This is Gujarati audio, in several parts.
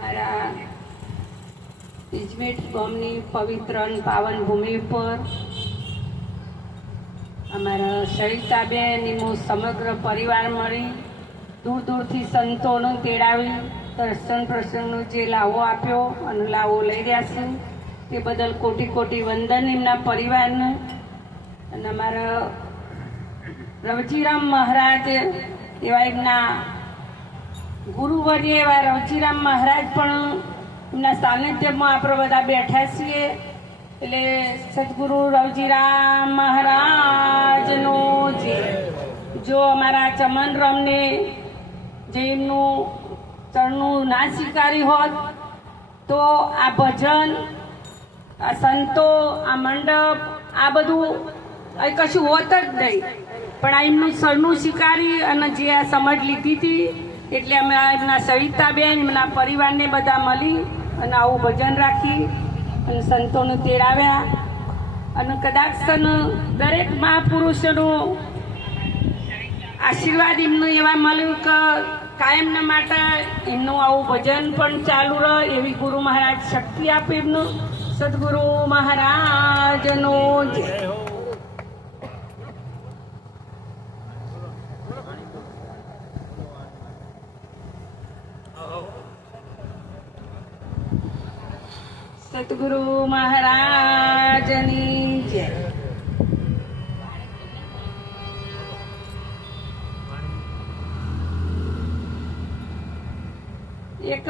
મારા ઇજમેટ ગામની પવિત્ર અને પાવન ભૂમિ પર અમારા સરિતાબેન સમગ્ર પરિવાર મળી દૂર દૂરથી સંતોને તેડાવી દર્શન પ્રસંગનો જે લાવો આપ્યો અને લાવો લઈ રહ્યા છે તે બદલ કોટી કોટી વંદન એમના પરિવારને. અને અમારા રવજીરામ મહારાજ એવા એમના ગુરુવર્ય એવા રવજીરામ મહારાજ પણ એમના સાનિધ્યમાં આપણે બધા બેઠા છીએ. એટલે સદગુરુ રવજીરામ મહારાજનો જો અમારા ચમનરામને જે એમનું ચરણનું ના સ્વીકારી હોત તો આ ભજન, આ સંતો, આ મંડપ, આ બધું અહીં કશું હોત જ નહીં. પણ આ એમનું ચરણનું સ્વીકારી અને જે આ સમજ લીધી હતી એટલે અમે એમના સવિતાબેન એમના પરિવારને બધા મળી અને આવું ભજન રાખી અને સંતોને તેડાવ્યા. અને કદાચ દરેક મહાપુરુષોનું આશીર્વાદ એમનું એવા મળ્યું કે કાયમના માટે એમનું આવું ભજન પણ ચાલુ રહે એવી ગુરુ મહારાજ શક્તિ આપે એમનું. સદગુરુ મહારાજનો જય. સદગુરુ મહારાજની જય. એક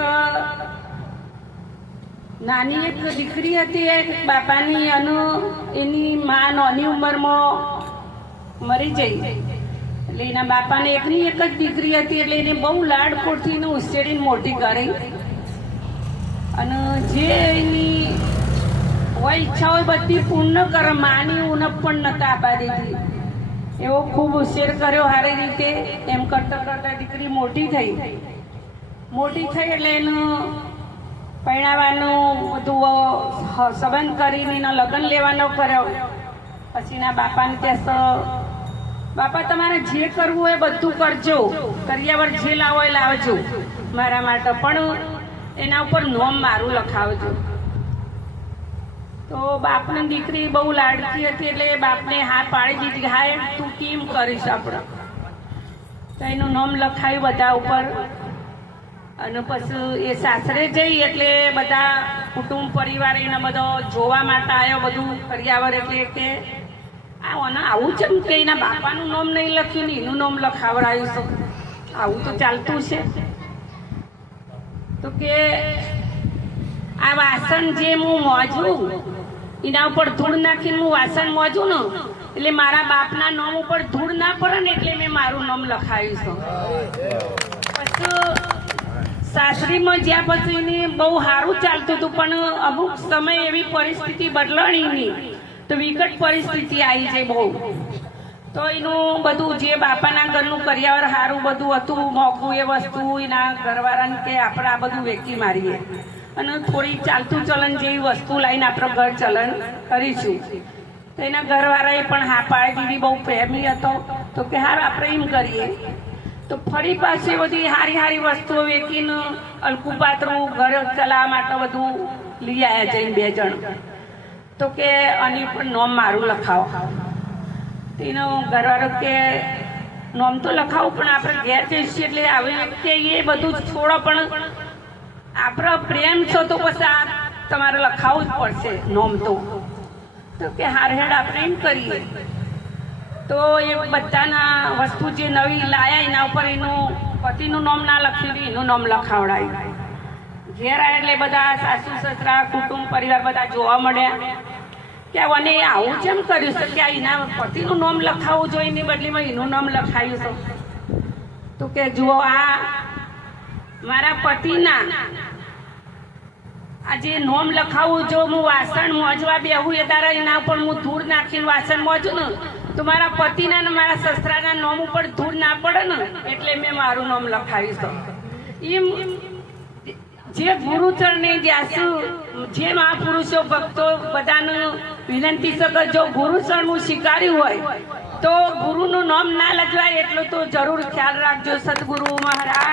નાની એક દીકરી હતી એક બાપાની અને એની મા નાની ઉંમરમાં મરી જઈ. એટલે એના બાપાને એકની એક જ દીકરી હતી એટલે એને બહુ લાડકોડથી એને ઉછેરીને મોટી કરી અને જે એની હોય ઈચ્છા હોય બધી પૂર્ણ કરે. માની ઉણપ પણ નતા આપવા દીધી. એવો ખૂબ ઉછેર કર્યો સારી રીતે. એમ કરતા કરતા દીકરી મોટી થઈ એટલે એનું પરણાવવાનું બધું સંબંધ કરીને એનો લગ્ન લેવાનો કર્યો. પછી એના બાપાને કહેશો બાપા તમારે જે કરવું હોય બધું કરજો, કર્યાવર જે લાવો એ લાવજો મારા માટે, પણ એના ઉપર નોમ મારું લખાવજો. તો બાપની દીકરી બહુ લાડકી હતી એટલે બાપને હા પાડી દીધી. હા તું કેમ કરીશ આપણે. તો એનું નામ લખાયું બધા ઉપર. અને પછી એ સાસરે જઈ એટલે બધા કુટુંબ પરિવાર એના બધો જોવા માટે આવ્યો બધું કર્યાવર. એટલે કે આવું છે કે એના બાપાનું નામ નહીં લખ્યું ને એનું નામ લખાવડાયું છે, આવું તો ચાલતું છે. તો કે આ વાસણ જે હું મોજું એના ઉપર ધૂળ નાખીને હું વાસણ મોજું ને એટલે મારા બાપના નામ ઉપર ધૂળ ના પડે ને એટલે મેં મારું નામ લખાવ્યું છે. પછી સાસરીમાં જ્યાં પછી એને બહુ સારું ચાલતું હતું પણ અમુક સમય એવી પરિસ્થિતિ બદલાણીની તો વિકટ પરિસ્થિતિ આવી જાય બહુ. તો એનું બધું જે બાપાના ઘરનું કર્યાવર સારું બધું હતું મોંઘું એ વસ્તુ એના ઘરવાળાને કે આપણે આ બધું વેચી મારીએ અને થોડી ચાલતું ચલણ જેવી વસ્તુ લઈને આપણે ઘર ચલણ કરીશું. તો એના ઘરવાળાએ પણ હા પાડી દીધી. બહુ પ્રેમી હતો તો કે હાર આપણે એમ કરીએ. તો ફરી પાછી બધી સારી સારી વસ્તુઓ વેચીને અલકું પાતળું ઘર ચલાવવા માટે બધું લઈ આવ્યા જઈને 2 જણ. તો કે આની પર નોમ મારું લખાવો. તેનો ઘરવાળો કે નોમ તો લખાવું પણ આપણે ઘેર જઈશું એટલે આવી કે એ બધું છોડો પણ આપણો પ્રેમ છો તો પછી આ તમારે લખાવવું જ પડશે નોમ. તો કે હાર હેડ આપણે એમ કરીએ. તો એ બધાના વસ્તુ જે નવી લાયા એના ઉપર એનું પતિનું નામ ના લખ્યું એનું નામ લખાવડાયું. ઘેર આવ્યા એટલે બધા સાસુ સસરા કુટુંબ પરિવાર બધા જોવા મળ્યા કે મને આવું જેમ કર્યું છે કે એના પતિનું નામ લખાવવું જોઈએ એની બદલીમાં એનું નામ લખાયું છે. તો કે જુઓ આ મારા પતિના આ જે નામ લખાવું જો હું વાસણ મોજવા બેહું એ તારા એના ઉપર હું ધૂળ નાખીને વાસણ મોજું ને તો મારા પતિના ને મારા સસરાના નામ ઉપર ધૂળ ના પડે ને એટલે મેં મારું નામ લખાવ્યું છે. એમ જે ગુરુચરણે જ્યાસુ જે મહાપુરુષો ભક્તો બધાને વિનંતી છે કે જો ગુરુચરણનું સ્વીકાર્યું હોય તો ગુરુનું નામ ના લખવાય એટલું તો જરૂર ખ્યાલ રાખજો. સદગુરુ મહારાજ